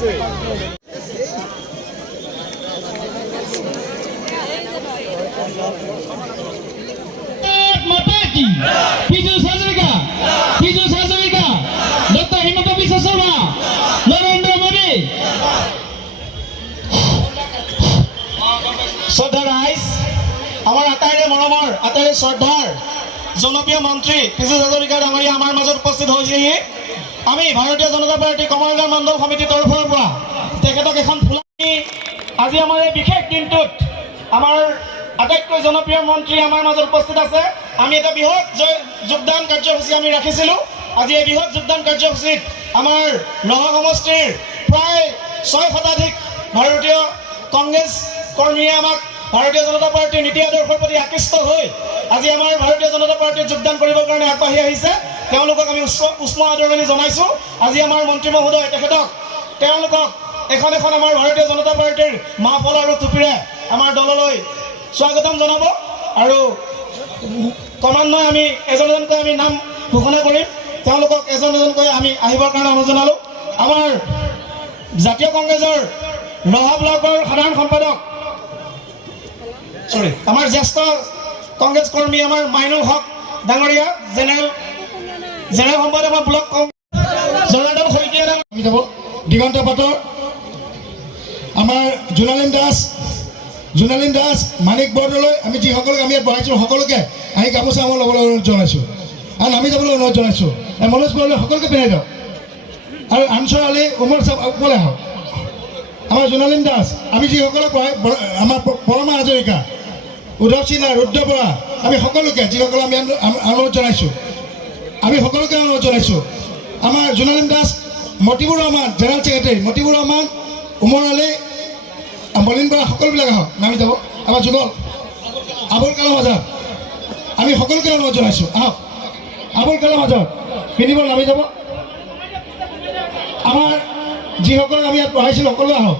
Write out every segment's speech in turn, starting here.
Doctor Himanta Biswa Sarma, Narendra Modi. শ্ৰদ্ধা ৰাইজ, আমাৰ আটাইৰে মৰমৰ, আটাইৰে শ্ৰদ্ধাৰ জনপ্ৰিয় মন্ত্ৰী পীযুষ হাজৰিকা ডাঙৰীয়া আমাৰ মাজত উপস্থিত হৈছেহি। আমি ভাৰতীয় জনতা পাৰ্টি কমলগাঁও মণ্ডল সমিতিৰ তৰফৰ পৰা তেখেতক এখন ফুলানি আজি আমাৰ এই বিশেষ দিনটোত আমাৰ আটাইতকৈ জনপ্ৰিয় মন্ত্ৰী আমাৰ মাজত উপস্থিত আছে। আমি এটা বৃহৎ যোগদান কাৰ্যসূচী আমি ৰাখিছিলোঁ। আজি এই বৃহৎ যোগদান কাৰ্যসূচীত আমাৰ লহা সমষ্টিৰ প্ৰায় 6 শতাধিক ভাৰতীয় কংগ্ৰেছ কৰ্মীয়ে আমাক ভাৰতীয় জনতা পাৰ্টীৰ নীতি আদৰ্শৰ প্ৰতি আকৃষ্ট হৈ আজি আমাৰ ভাৰতীয় জনতা পাৰ্টীত যোগদান কৰিবৰ কাৰণে আগবাঢ়ি আহিছে। তেওঁলোকক আমি উষ্ম আদৰণি জনাইছোঁ। আজি আমাৰ মন্ত্ৰী মহোদয় তেওঁলোকক এখন আমাৰ ভাৰতীয় জনতা পাৰ্টীৰ মাফল আৰু টুপিৰে আমাৰ দললৈ স্বাগতম জনাব আৰু ক্ৰমান্বয়ে আমি এজন এজনকৈ আমি নাম ঘোষণা কৰিম। তেওঁলোকক এজন এজনকৈ আমি আহিবৰ কাৰণে অনুৰোধ জনালোঁ। আমাৰ জাতীয় কংগ্ৰেছৰ ৰহা ব্লকৰ সাধাৰণ সম্পাদক আমাৰ জ্যেষ্ঠ কংগ্ৰেছ কৰ্মী আমাৰ মাইনুল হক ডাঙৰীয়া, জেনেৰেল সম্পাদক আমাৰ ব্লক জনাৰ্দন শইকীয়া আমি যাব। দিগন্ত পাটৰ আমাৰ জোনালীন দাস, মানিক বৰদলৈ, আমি যিসকলক আমি ইয়াত বহাইছোঁ সকলোকে আহি গামোচা আমাৰ ল'বলৈ অনুৰোধ জনাইছোঁ আৰু নামি যাবলৈ অনুৰোধ জনাইছোঁ। মনোজ বৰদলৈ সকলোকে পিন্ধাই দিয়ক আৰু আনছৰ আলী, উমৰ চাপ ওপৰলৈ আহক। আমাৰ জোনালীন দাস, আমি যিসকলক আমাৰ পৰমা হাজৰিকা, উদ্ধৱ সিনহা, ৰুদ্ৰ বৰা, আমি সকলোকে যিসকল আমি অনুৰোধ জনাইছোঁ, আমি সকলোকে অনুৰোধ জনাইছোঁ। আমাৰ জোনালীন দাস, মতিবুৰ ৰহমান জেনেৰেল ছেক্ৰেটাৰী, মতিবুৰ ৰহমান, উমৰ আলী, মলিন বৰা, সকলোবিলাক আহক নামি যাব। আমাৰ যুগল আবুল কালাম আজাদ, আমি সকলোকে অনুৰোধ জনাইছোঁ আহক। আবুল কালাম আজাদ পিন্ধিব নামি যাব। আমাৰ যিসকলক আমি ইয়াত পঢ়াইছিলোঁ সকলোৱে আহক।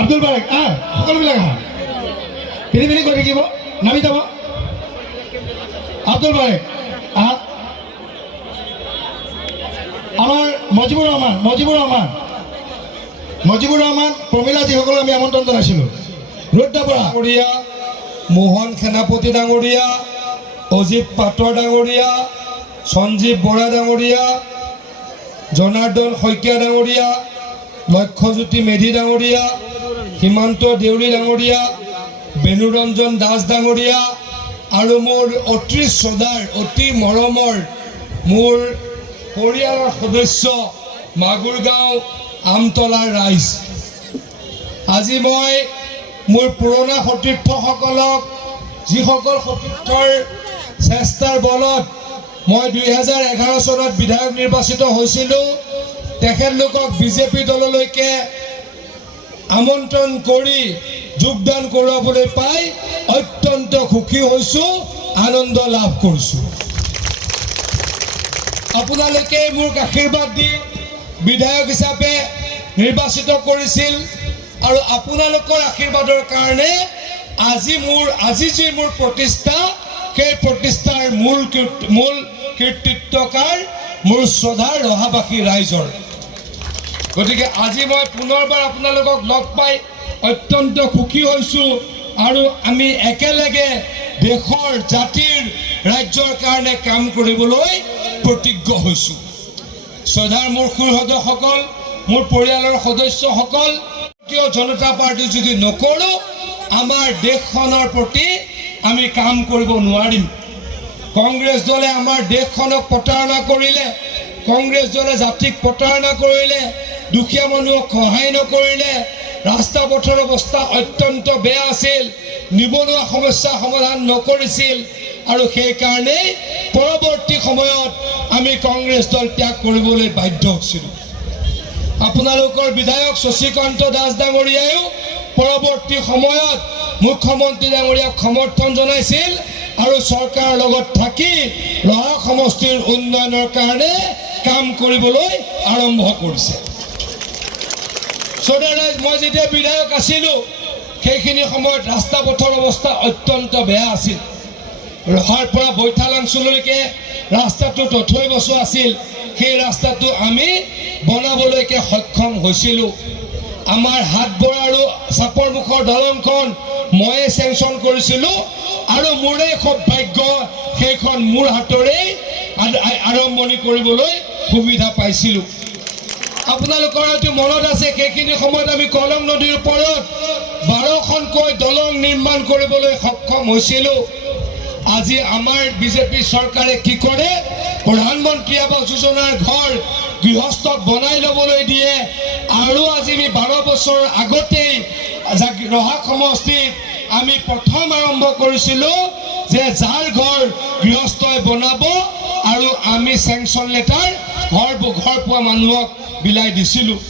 আব্দুল বাৰেক সকলোবিলাক আহক, পিন্ধি গৈ থাকিব, নামি যাব। আব্দুল বাৰেক আহক। আমাৰ মজিবুৰ ৰহমান, প্ৰমীলা, যিসকলক আমি আমন্ত্ৰণ জনাইছিলোঁ। ৰুদ্ৰ বৰা ডাঙৰীয়া, মোহন সেনাপতি ডাঙৰীয়া, অজিত পাটৰ ডাঙৰীয়া, সঞ্জীৱ বৰা ডাঙৰীয়া, জনাৰ্দন শইকীয়া ডাঙৰীয়া, লক্ষ্যজ্যোতি মেধি ডাঙৰীয়া, সীমান্ত দেউৰী ডাঙৰীয়া, বেণুৰঞ্জন দাস ডাঙৰীয়া আৰু মোৰ অতি শ্ৰদ্ধাৰ, অতি মৰমৰ মোৰ পৰিয়ালৰ সদস্য মাগুৰগাঁও আমতলাৰ ৰাইজ, আজি মই মোৰ পুৰণা সতীৰ্থসকলক, যিসকল সতীৰ্থৰ চেষ্টাৰ বলত মই 2011 চনত বিধায়ক নিৰ্বাচিত হৈছিলোঁ, তেখেতলোকক বিজেপি দললৈকে আমন্ত্ৰণ কৰি যোগদান কৰাবলৈ পাই অত্যন্ত সুখী হৈছোঁ, আনন্দ লাভ কৰিছোঁ। আপোনালোকে মোক আশীৰ্বাদ দি বিধায়ক হিচাপে নিৰ্বাচিত কৰিছিল আৰু আপোনালোকৰ আশীৰ্বাদৰ কাৰণে আজি যি মোৰ প্ৰতিষ্ঠা, সেই প্ৰতিষ্ঠাৰ মূল কৃতিত্বকাৰ মোৰ শ্ৰদ্ধাৰ ৰহাবাসী ৰাইজৰ। গতিকে আজি মই পুনৰবাৰ আপোনালোকক লগ পাই অত্যন্ত সুখী হৈছোঁ আৰু আমি একেলগে দেশৰ, জাতিৰ, ৰাজ্যৰ কাৰণে কাম কৰিবলৈ প্ৰতিজ্ঞ হৈছোঁ। শ্ৰদ্ধাৰ মোৰ সুহৃদসকল, মোৰ পৰিয়ালৰ সদস্যসকল, ভাৰতীয় জনতা পাৰ্টি যদি নকৰোঁ, আমাৰ দেশখনৰ প্ৰতি আমি কাম কৰিব নোৱাৰিম। কংগ্ৰেছ দলে আমাৰ দেশখনক প্ৰতাৰণা কৰিলে, কংগ্ৰেছ দলে জাতিক প্ৰতাৰণা কৰিলে, দুখীয়া মানুহক সহায় নকৰিলে, ৰাস্তা পথৰ অৱস্থা অত্যন্ত বেয়া আছিল, নিবনুৱা সমস্যা সমাধান নকৰিছিল আৰু সেইকাৰণেই পৰৱৰ্তী সময়ত আমি কংগ্ৰেছ দল ত্যাগ কৰিবলৈ বাধ্য হৈছিলোঁ। আপোনালোকৰ বিধায়ক শশীকান্ত দাস ডাঙৰীয়ায়ো পৰৱৰ্তী সময়ত মুখ্যমন্ত্ৰী ডাঙৰীয়াক সমৰ্থন জনাইছিল আৰু চৰকাৰৰ লগত থাকি ৰহা সমষ্টিৰ উন্নয়নৰ কাৰণে কাম কৰিবলৈ আৰম্ভ কৰিছে। মই যেতিয়া বিধায়ক আছিলোঁ, সেইখিনি সময়ত ৰাস্তা পথৰ অৱস্থা অত্যন্ত বেয়া আছিল। ৰহাৰ পৰা বৈঠালাংচলৈকে ৰাস্তাটোত 28 বছৰ আছিল, সেই ৰাস্তাটো আমি বনাবলৈকে সক্ষম হৈছিলোঁ। আমাৰ হাতবৰ আৰু চাপৰ মুখৰ দলংখন ময়ে চেংচন কৰিছিলোঁ আৰু মোৰে সৌভাগ্য সেইখন মোৰ হাতৰেই আৰম্ভণি কৰিবলৈ সুবিধা পাইছিলোঁ। আপোনালোকৰ হয়তো মনত আছে সেইখিনি সময়ত আমি কলং নদীৰ ওপৰত 12খনকৈ দলং নিৰ্মাণ কৰিবলৈ সক্ষম হৈছিলোঁ। আজি আমাৰ বিজেপি চৰকাৰে কি কৰে, প্ৰধানমন্ত্ৰী আৱাস যোজনাৰ ঘৰ গৃহস্থক বনাই ল'বলৈ দিয়ে। আৰু আজি আমি 12 বছৰ আগতেই ৰহা সমষ্টিত আমি প্ৰথম আৰম্ভ কৰিছিলোঁ যে যাৰ ঘৰ গৃহস্থই বনাব আৰু আমি চেংচন লেটাৰ ঘৰ পোৱা মানুহক বিলাই দিছিলোঁ।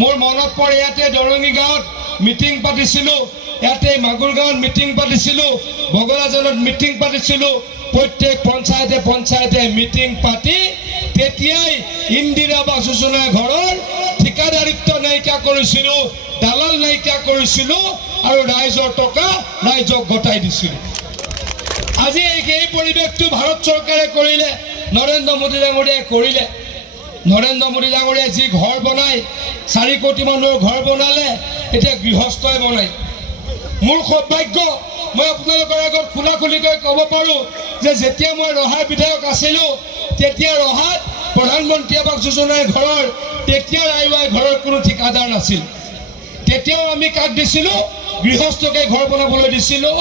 মোৰ মনত পৰে ইয়াতে দৰঙী গাঁৱত মিটিং পাতিছিলোঁ, ইয়াতে মাগুৰ গাঁৱত মিটিং পাতিছিলোঁ, বগলাজানত মিটিং পাতিছিলোঁ। প্ৰত্যেক পঞ্চায়তে মিটিং পাতি তেতিয়াই ইন্দিৰা আৱাস যোজনা ঘৰৰ ঠিকাদাৰিত্ব নাইকিয়া কৰিছিলোঁ, দালাল নাইকিয়া কৰিছিলোঁ আৰু ৰাইজৰ টকা ৰাইজক গতাই দিছিলোঁ। আজি এই পৰিৱেশটো ভাৰত চৰকাৰে কৰিলে, নৰেন্দ্ৰ মোদী ডাঙৰীয়াই কৰিলে। নৰেন্দ্ৰ মোদী ডাঙৰীয়াই যি ঘৰ বনাই 4 কোটি মানুহৰ ঘৰ বনালে, এতিয়া গৃহস্থই বনাই। মোৰ সৌভাগ্য, মই আপোনালোকৰ আগত খোলাখুলিকৈ ক'ব পাৰোঁ যে যেতিয়া মই ৰহাৰ বিধায়ক আছিলোঁ তেতিয়া ৰহাত প্ৰধানমন্ত্ৰী আৱাস যোজনাৰ ঘৰৰ তেতিয়াৰ আইৱাই ঘৰৰ কোনো ঠিকাদাৰ নাছিল। তেতিয়াও আমি কাক দিছিলোঁ, গৃহস্থকে ঘৰ বনাবলৈ দিছিলোঁ।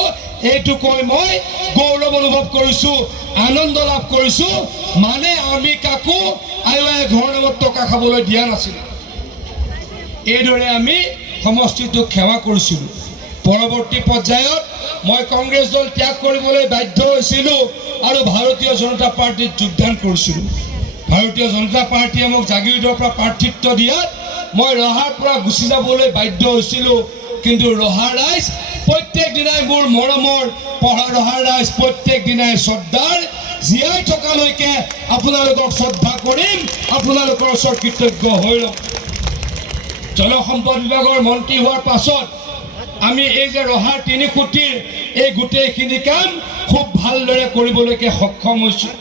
এইটো কৈ মই গৌৰৱ অনুভৱ কৰিছোঁ, আনন্দ লাভ কৰিছোঁ। মানে আমি কাকো আইৱাই ঘৰৰ নামত টকা খাবলৈ দিয়া নাছিলোঁ। এইদৰে আমি সমষ্টিটোক সেৱা কৰিছিলোঁ। পৰৱৰ্তী পৰ্যায়ত মই কংগ্ৰেছ দল ত্যাগ কৰিবলৈ বাধ্য হৈছিলোঁ আৰু ভাৰতীয় জনতা পাৰ্টীত যোগদান কৰিছিলোঁ। ভাৰতীয় জনতা পাৰ্টীয়ে মোক জাগিৰোডৰ পৰা প্ৰাৰ্থিত্ব দিয়াত মই ৰহাৰ পৰা গুচি যাবলৈ বাধ্য হৈছিলোঁ। কিন্তু ৰহাৰ ৰাইজ প্ৰত্যেক দিনাই মোৰ মৰমৰ, ৰহাৰ ৰাইজ প্ৰত্যেক দিনাই শ্ৰদ্ধাৰ। জীয়াই থকালৈকে আপোনালোকক শ্ৰদ্ধা কৰিম, আপোনালোকৰ ওচৰত কৃতজ্ঞ হৈ ৰ'ম। জলসম্পদ বিভাগৰ মন্ত্ৰী হোৱাৰ পাছত আমি এই যে ৰহাৰ 3 কোটিৰ এই গোটেইখিনি কাম খুব ভালদৰে কৰিবলৈকে সক্ষম হৈছোঁ।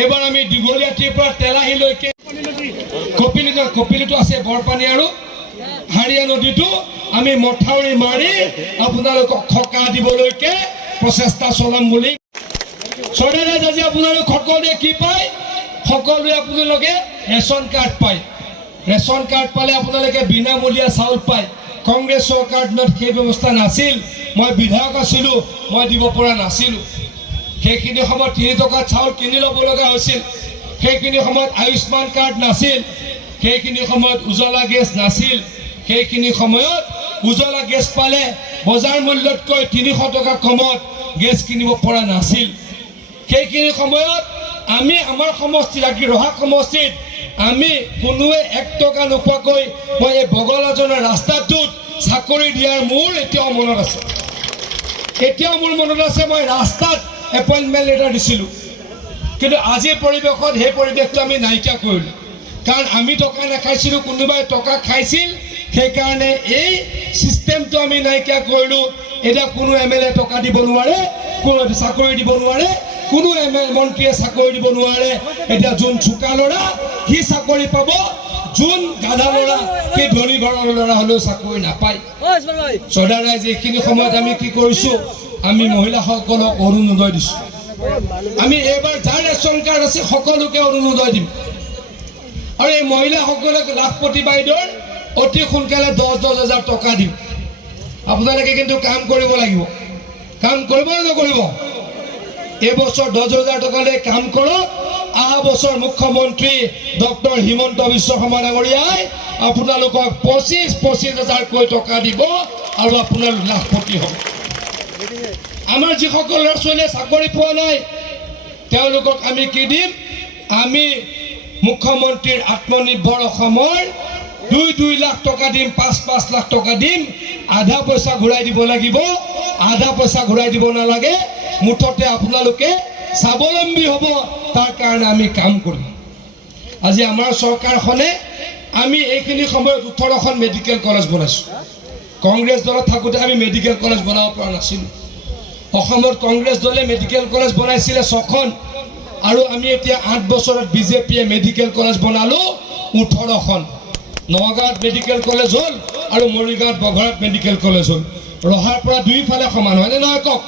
এইবাৰ আমি দীঘলীয়াটিৰ পৰা তেলাহীলৈকে কপিলিটো আছে, বৰপানী আৰু হাৰিয়া নদীটো আমি মথাউৰি মাৰি আপোনালোকক সকাহ দিবলৈকে প্ৰচেষ্টা চলাম বুলি। চৰকাৰে আজি আপোনালোক সকলোৱে কি পায়, সকলোৱে আপোনালোকে ৰেচন কাৰ্ড পায়। ৰেচন কাৰ্ড পালে আপোনালোকে বিনামূলীয়া চাউল পায়। কংগ্ৰেছ চৰকাৰ দিনত সেই ব্যৱস্থা নাছিল। মই বিধায়ক আছিলোঁ, মই দিব পৰা নাছিলোঁ। সেইখিনি সময়ত 3 টকাত চাউল কিনি ল'ব লগা হৈছিল। সেইখিনি সময়ত আয়ুষ্মান কাৰ্ড নাছিল। সেইখিনি সময়ত উজ্বলা গেছ নাছিল। সেইখিনি সময়ত উজ্বলা গেছ পালে বজাৰ মূল্যতকৈ 300 টকা কমত গেছ কিনিব পৰা নাছিল। সেইখিনি সময়ত আমি আমাৰ সমষ্টিত, ৰহা সমষ্টিত আমি কোনোৱে 1 টকা নোপোৱাকৈ মই এই বগলাজনৰ ৰাস্তাটোত চাকৰি দিয়াৰ মোৰ এতিয়াও মনত আছে। এতিয়াও মোৰ মনত আছে মই ৰাস্তাত এপইণ্টমেণ্ট লেটাৰ দিছিলোঁ। কিন্তু আজিৰ পৰিৱেশত সেই পৰিৱেশটো আমি নাইকিয়া কৰিলোঁ। কাৰণ আমি টকা নাখাইছিলোঁ, কোনোবাই টকা খাইছিল। সেইকাৰণে এই ছিষ্টেমটো আমি নাইকিয়া কৰিলোঁ। এতিয়া কোনো MLA টকা দিব নোৱাৰে, কোনো চাকৰি দিব নোৱাৰে, কোনো মন্ত্ৰীয়ে চাকৰি দিব নোৱাৰে। এতিয়া যোন চোকা ল'ৰা সি চাকৰি পাব, যোন গাধা ল'ৰা সেই ধনী ঘৰৰ ল'ৰা হ'লেও চাকৰি নাপায়। চৰ্দাৰ ৰাইজ, এইখিনি সময়ত আমি কি কৰিছোঁ, আমি মহিলাসকলক অৰুণোদয় দিছোঁ। আমি এইবাৰ যাৰ ৰেচন কাৰ্ড আছে সকলোকে অৰুণোদয় দিম। আৰু এই মহিলাসকলক লাখপতি বাইদেউৰ অতি সোনকালে 10-10 হাজাৰ টকা দিম। আপোনালোকে কিন্তু কাম কৰিব লাগিব। কাম কৰিব নে নকৰিব? এইবছৰ 10 হাজাৰ টকালৈ কাম কৰক। অহা বছৰ মুখ্যমন্ত্ৰী ডক্টৰ হিমন্ত বিশ্ব শৰ্মা ডাঙৰীয়াই আপোনালোকক 25 হাজাৰকৈ টকা দিব আৰু আপোনালোক লাখপতি হ'ব। আমাৰ যিসকল ল'ৰা ছোৱালীয়ে চাকৰি পোৱা নাই তেওঁলোকক আমি কি দিম? আমি মুখ্যমন্ত্ৰীৰ আত্মনিৰ্ভৰ অসমৰ 2 লাখ টকা দিম, 5 লাখ টকা দিম। আধা পইচা ঘূৰাই দিব লাগিব, আধা পইচা ঘূৰাই দিব নালাগে। মুঠতে আপোনালোকে স্বাৱলম্বী হ'ব, তাৰ কাৰণে আমি কাম কৰিম। আজি আমাৰ চৰকাৰখনে আমি এইখিনি সময়ত 18খন মেডিকেল কলেজ বনাইছোঁ। কংগ্ৰেছ দলত থাকোঁতে আমি মেডিকেল কলেজ বনাব পৰা নাছিলোঁ। অসমত কংগ্ৰেছ দলে মেডিকেল কলেজ বনাইছিলে 6খন। আৰু আমি এতিয়া 8 বছৰত বিজেপিয়ে মেডিকেল কলেজ বনালোঁ 18খন। নগাঁৱত মেডিকেল কলেজ হ'ল আৰু মৰিগাঁৱত বঘৰাত মেডিকেল কলেজ হ'ল। ৰহাৰ পৰা দুইফালে সমান হয়নে নহয় কওক?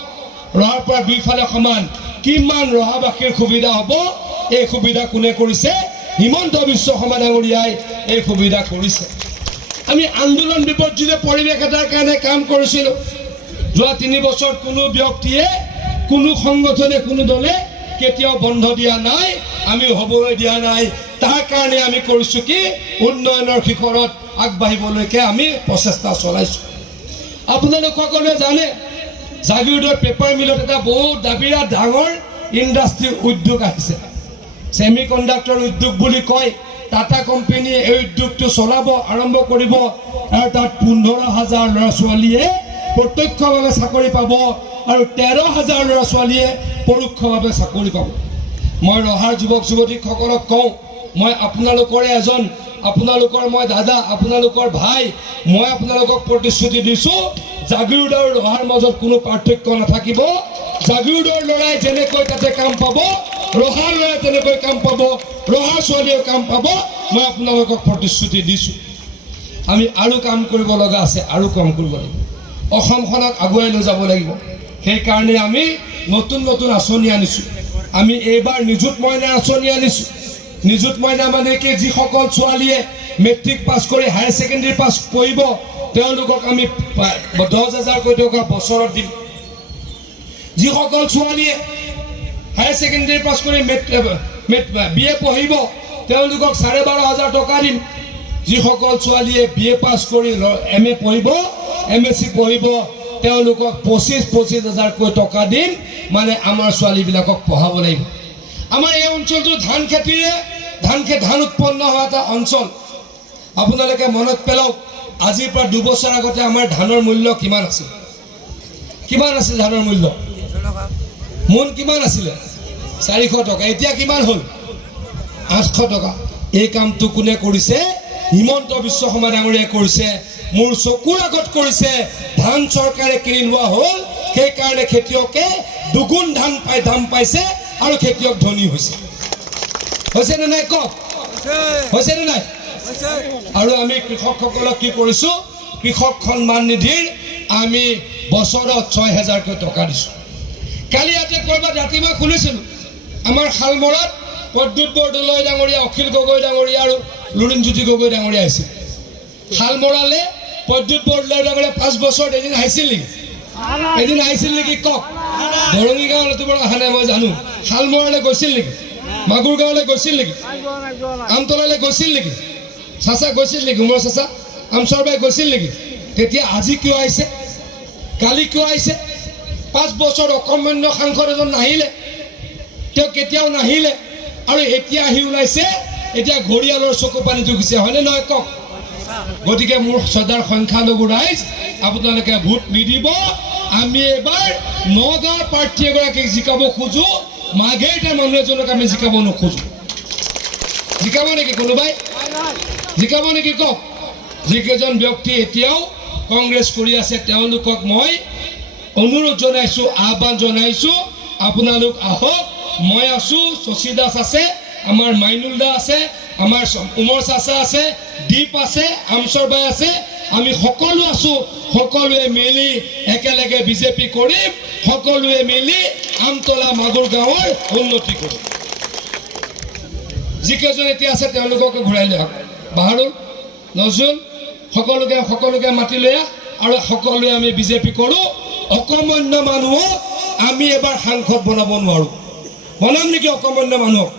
ৰহাৰ পৰা দুইফালে সমান। কিমান ৰহাবাসীৰ সুবিধা হ'ব? এই সুবিধা কোনে কৰিছে? হিমন্ত বিশ্ব শৰ্মা ডাঙৰীয়াই এই সুবিধা কৰিছে। আমি আন্দোলন বিপৰ্যিত পৰিৱেশ এটাৰ কাৰণে কাম কৰিছিলোঁ। যোৱা 3 বছৰত কোনো ব্যক্তিয়ে, কোনো সংগঠনে, কোনো দলে কেতিয়াও বন্ধ দিয়া নাই, আমি হ'বলৈ দিয়া নাই। তাৰ কাৰণে আমি কৰিছোঁ কি, উন্নয়নৰ শিখৰত আগবাঢ়িবলৈকে আমি প্ৰচেষ্টা চলাইছোঁ। আপোনালোক সকলোৱে জানে জাগিৰোডৰ পেপাৰ মিলত এটা বহুত বিৰাট ডাঙৰ ইণ্ডাষ্ট্ৰী উদ্যোগ আহিছে, ছেমি কণ্ডাক্টৰ উদ্যোগ বুলি কয়। টাটা কোম্পানীয়ে এই উদ্যোগটো চলাব, আৰম্ভ কৰিব আৰু তাত 15,000 ল'ৰা ছোৱালীয়ে প্ৰত্যক্ষভাৱে চাকৰি পাব আৰু 13,000 ল'ৰা ছোৱালীয়ে পৰোক্ষভাৱে চাকৰি পাব। মই ৰহাৰ যুৱক যুৱতীসকলক কওঁ, মই আপোনালোকৰে এজন, আপোনালোকৰ মই দাদা, আপোনালোকৰ ভাই। মই আপোনালোকক প্ৰতিশ্ৰুতি দিছোঁ, জাগিৰোড আৰু ৰহাৰ মাজত কোনো পাৰ্থক্য নাথাকিব। জাগিৰোডৰ ল'ৰাই যেনেকৈ তাতে কাম পাব, ৰহাৰ ল'ৰাই তেনেকৈ কাম পাব, ৰহাৰ ছোৱালীয়েও কাম পাব। মই আপোনালোকক প্ৰতিশ্ৰুতি দিছোঁ। আমি আৰু কাম কৰিব লগা আছে, আৰু কাম কৰিব লাগিব। অসমখনক আগুৱাই লৈ যাব লাগিব। সেইকাৰণে আমি নতুন নতুন আঁচনি আনিছোঁ। আমি এইবাৰ নিযুত মইনা আঁচনি আনিছোঁ। নিযুত মইনা মানে কি, যিসকল ছোৱালীয়ে মেট্ৰিক পাছ কৰি হায়াৰ ছেকেণ্ডেৰী পাছ কৰিব তেওঁলোকক আমি 10,000কৈ টকা বছৰত দিম। যিসকল ছোৱালীয়ে হায়াৰ ছেকেণ্ডেৰী পাছ কৰি BA পঢ়িব তেওঁলোকক 12,500 টকা দিম। যিসকল ছোৱালীয়ে BA পাছ কৰি MA পঢ়িব, MSc পঢ়িব তেওঁলোকক 25,000কৈ টকা দিম। মানে আমাৰ ছোৱালীবিলাকক পঢ়াব লাগিব। আমাৰ এই অঞ্চলটো ধান উৎপন্ন হোৱা এটা অঞ্চল। আপোনালোকে মনত পেলাওক, আজিৰ পৰা 2 বছৰ আগতে আমাৰ ধানৰ মূল্য কিমান আছিল? কিমান আছিল ধানৰ মূল্য? মোন কিমান আছিলে? 400 টকা। এতিয়া কিমান হ'ল? 800 টকা। এই কামটো কোনে কৰিছে? হিমন্ত বিশ্ব শৰ্মা ডাঙৰীয়াই কৰিছে, মোৰ চকুৰ আগত কৰিছে। ধান চৰকাৰে কিনি লোৱা হ'ল, সেইকাৰণে খেতিয়কে দুগুণ দাম পাইছে আৰু খেতিয়ক ধনী হৈছে। হৈছেনে নাই কওক? হৈছেনে নাই? আৰু আমি কৃষকসকলক কি কৰিছোঁ? কৃষক সন্মান নিধিৰ আমি বছৰত 6,000কৈ টকা দিছোঁ। কালি ইয়াতে ক'ৰবাত ৰাতি মই শুনিছিলোঁ, আমাৰ শালমৰাত প্ৰদ্যুৎ বৰদলৈ ডাঙৰীয়া, অখিল গগৈ ডাঙৰীয়া আৰু লুৰিণজ্যোতি গগৈ ডাঙৰীয়া আহিছিল। শালমৰালে প্ৰদ্যুৎ বৰদলৈ ডাঙৰীয়া 5 বছৰত এদিন আহিছিল নেকি? এদিন আহিছিল নেকি কওক? দৰঙী গাঁৱলৈ বৰ অহা নাই মই জানো। শালমৰালৈ গৈছিল নেকি? মাগুৰ গাঁৱলৈ গৈছিল নেকি? আমতলালৈ গৈছিল নেকি? চাচা গৈছিল নেকি? উমৰ চাচা আমচৰবাই গৈছিল নেকি? তেতিয়া আজি কিয় আহিছে? কালি কিয় আহিছে? 5 বছৰ অকমান্য সাংসদ এজন নাহিলে, তেওঁ কেতিয়াও নাহিলে আৰু এতিয়া আহি ওলাইছে। এতিয়া ঘৰিয়ালৰ চকু পানী জুগিছে, হয়নে নহয় কওক? গতিকে মোৰ শ্ৰদ্ধাৰ সংখ্যালঘু ৰাইজ, আপোনালোকে ভোট নিদিব। আমি এবাৰ নগাঁৱৰ প্ৰাৰ্থী এগৰাকীক জিকাব খোজোঁ, মাঘেৰিটাৰ মানুহ এজনক আমি জিকাব নোখোজোঁ। জিকাব নেকি কোনোবাই? জিকাব নেকি কওক? যিকেইজন ব্যক্তি এতিয়াও কংগ্ৰেছ কৰি আছে তেওঁলোকক মই অনুৰোধ জনাইছোঁ, আহ্বান জনাইছোঁ, আপোনালোক আহক। মই আছোঁ, শশী দাস আছে, আমাৰ মাইনুল দা আছে, আমাৰ উমৰ চাচা আছে, দীপ আছে, আমচৰবাই আছে, আমি সকলো আছোঁ। সকলোৱে মিলি একেলগে বিজেপি কৰিম, সকলোৱে মিলি আমতলা মাগুৰ গাঁৱৰ উন্নতি কৰিম। যিকেইজন এতিয়া আছে তেওঁলোককে ঘূৰাই লৈ আহক। বাহাৰুল, নজৰুল সকলোকে মাতি লৈ আহ আৰু সকলোৱে আমি বিজেপি কৰোঁ। অকমান্য মানুহক আমি এবাৰ সাংসদ বনাব নোৱাৰোঁ। বনাম নেকি অকমান্য মানুহক?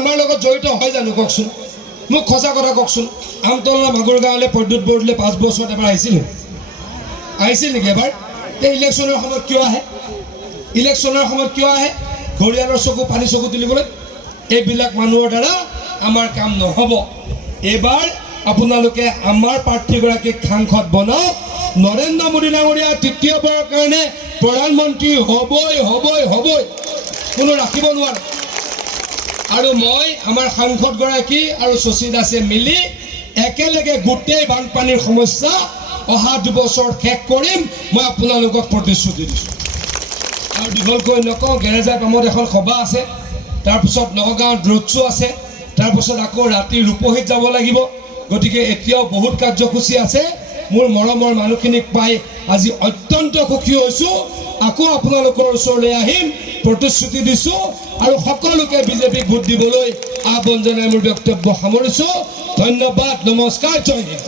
আমাৰ লগত জড়িত হয় জানো কওকচোন? মোক সঁচা কথা কওকচোন। আমতলা মাগুৰ গাঁৱলৈ প্ৰদ্যুৎ বৰদলৈ 5 বছৰত এবাৰ আহিছিল নেকি এবাৰ? এই ইলেকশ্যনৰ সময়ত কিয় আহে? ইলেকশ্যনৰ সময়ত কিয় আহে? ঘৰিয়ালৰ চকু পানী চকু তুলিবলৈ। এইবিলাক মানুহৰ দ্বাৰা আমাৰ কাম নহ'ব। এইবাৰ আপোনালোকে আমাৰ প্ৰাৰ্থীগৰাকীক সাংসদ বনাওক। নৰেন্দ্ৰ মোদী ডাঙৰীয়া তৃতীয়বাৰৰ কাৰণে প্ৰধানমন্ত্ৰী হ'বই, কোনো ৰাখিব নোৱাৰে। আৰু মই আমাৰ সাংসদগৰাকী আৰু শশী দাসে মিলি একেলগে গোটেই বানপানীৰ সমস্যা অহা 2 বছৰত শেষ কৰিম, মই আপোনালোকক প্ৰতিশ্ৰুতি দিছোঁ। আৰু দীঘলকৈ নকওঁ, গেৰেজা কামত এখন সভা আছে, তাৰপিছত নগাঁৱত ৰোড শ্ব' আছে, তাৰপিছত আকৌ ৰাতি ৰূপহীত যাব লাগিব। গতিকে এতিয়াও বহুত কাৰ্যসূচী আছে। মোৰ মৰমৰ মানুহখিনিক পাই আজি অত্যন্ত সুখী হৈছোঁ। আকৌ আপোনালোকৰ ওচৰলৈ আহিম, প্ৰতিশ্ৰুতি দিছোঁ আৰু সকলোকে বিজেপিক ভোট দিবলৈ আহ্বান জনাই মোৰ বক্তব্য সামৰিছোঁ। ধন্যবাদ, নমস্কাৰ, জয় হিন্দ।